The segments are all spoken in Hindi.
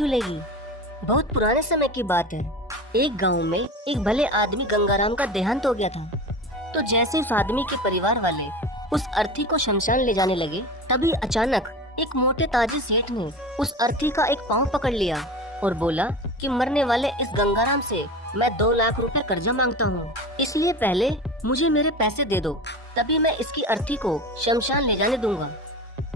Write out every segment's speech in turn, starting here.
क्यों लेगी? बहुत पुराने समय की बात है। एक गांव में एक भले आदमी गंगाराम का देहांत हो गया था। तो जैसे इस आदमी के परिवार वाले उस अर्थी को शमशान ले जाने लगे, तभी अचानक एक मोटे ताजी सेठ ने उस अर्थी का एक पांव पकड़ लिया और बोला कि मरने वाले इस गंगाराम से मैं 2 लाख रुपए कर्जा मांगता हूँ, इसलिए पहले मुझे मेरे पैसे दे दो, तभी मैं इसकी अर्थी को शमशान ले जाने दूंगा।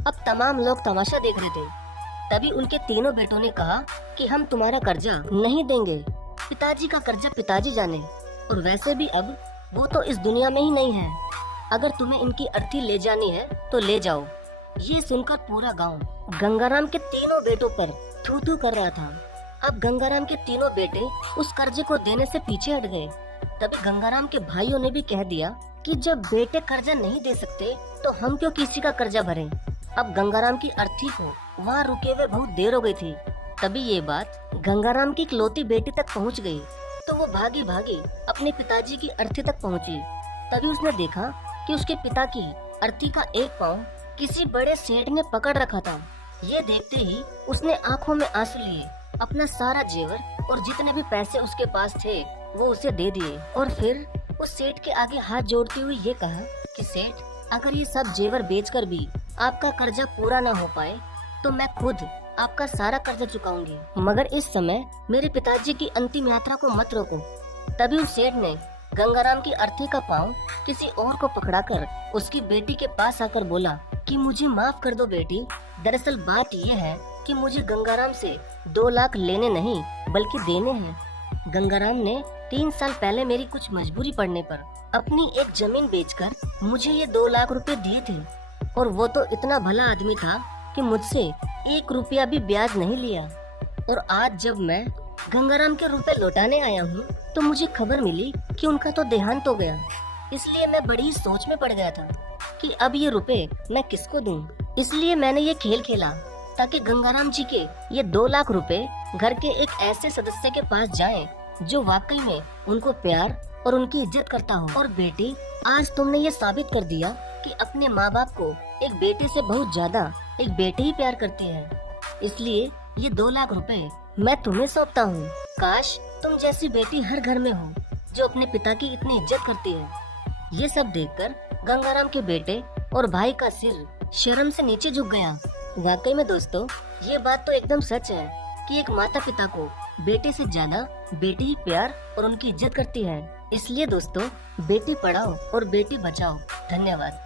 अब तमाम लोग तमाशा देख रहे थे। तभी उनके तीनों बेटों ने कहा कि हम तुम्हारा कर्जा नहीं देंगे, पिताजी का कर्जा पिताजी जाने, और वैसे भी अब वो तो इस दुनिया में ही नहीं है। अगर तुम्हें इनकी अर्थी ले जानी है तो ले जाओ। ये सुनकर पूरा गांव गंगाराम के तीनों बेटों पर थू थू कर रहा था। अब गंगाराम के तीनों बेटे उस कर्जे को देने से पीछे हट गए। तभी गंगाराम के भाइयों ने भी कह दिया कि जब बेटे कर्जा नहीं दे सकते तो हम क्यों किसी का कर्जा भरें। अब गंगाराम की अर्थी को वहाँ रुके हुए बहुत देर हो गई थी। तभी ये बात गंगाराम की इकलौती बेटी तक पहुँच गई, तो वो भागी भागी अपने पिताजी की अर्थी तक पहुँची। तभी उसने देखा कि उसके पिता की अर्थी का एक पाँव किसी बड़े सेठ ने पकड़ रखा था। ये देखते ही उसने आंखों में आंसू लिए, अपना सारा जेवर और जितने भी पैसे उसके पास थे वो उसे दे दिए, और फिर उस सेठ के आगे हाथ जोड़ते हुए ये कहा कि सेठ, अगर ये सब जेवर बेचकर भी आपका कर्जा पूरा ना हो पाए तो मैं खुद आपका सारा कर्जा चुकाऊंगी, मगर इस समय मेरे पिताजी की अंतिम यात्रा को मत रोको। तभी उस सेठ ने गंगाराम की अर्थी का पाँव किसी और को पकड़ाकर उसकी बेटी के पास आकर बोला कि मुझे माफ कर दो बेटी, दरअसल बात ये है कि मुझे गंगाराम से 2 लाख लेने नहीं बल्कि देने हैं। गंगाराम ने 3 साल पहले मेरी कुछ मजबूरी पड़ने पर अपनी एक जमीन बेचकर मुझे ये 2 लाख रुपए दिए थे, और वो तो इतना भला आदमी था कि मुझसे 1 रुपया भी ब्याज नहीं लिया। और आज जब मैं गंगाराम के रुपए लौटाने आया हूँ तो मुझे खबर मिली कि उनका तो देहांत हो गया। इसलिए मैं बड़ी सोच में पड़ गया था कि अब ये रुपए मैं किसको दूं। इसलिए मैंने ये खेल खेला ताकि गंगाराम जी के ये 2 लाख रुपए घर के एक ऐसे सदस्य के पास जाएं जो वाकई में उनको प्यार और उनकी इज्जत करता हो। और बेटी, आज तुमने ये साबित कर दिया कि अपने माँ बाप को एक बेटे से बहुत ज्यादा एक बेटी ही प्यार करती है। इसलिए ये 2 लाख रुपए मैं तुम्हें सौंपता हूँ। काश तुम जैसी बेटी हर घर में हो जो अपने पिता की इतनी इज्जत करती है। ये सब देखकर गंगाराम के बेटे और भाई का सिर शर्म से नीचे झुक गया। वाकई में दोस्तों, ये बात तो एकदम सच है कि एक माता पिता को बेटे से ज्यादा बेटी ही प्यार और उनकी इज्जत करती है। इसलिए दोस्तों, बेटी पढ़ाओ और बेटी बचाओ। धन्यवाद।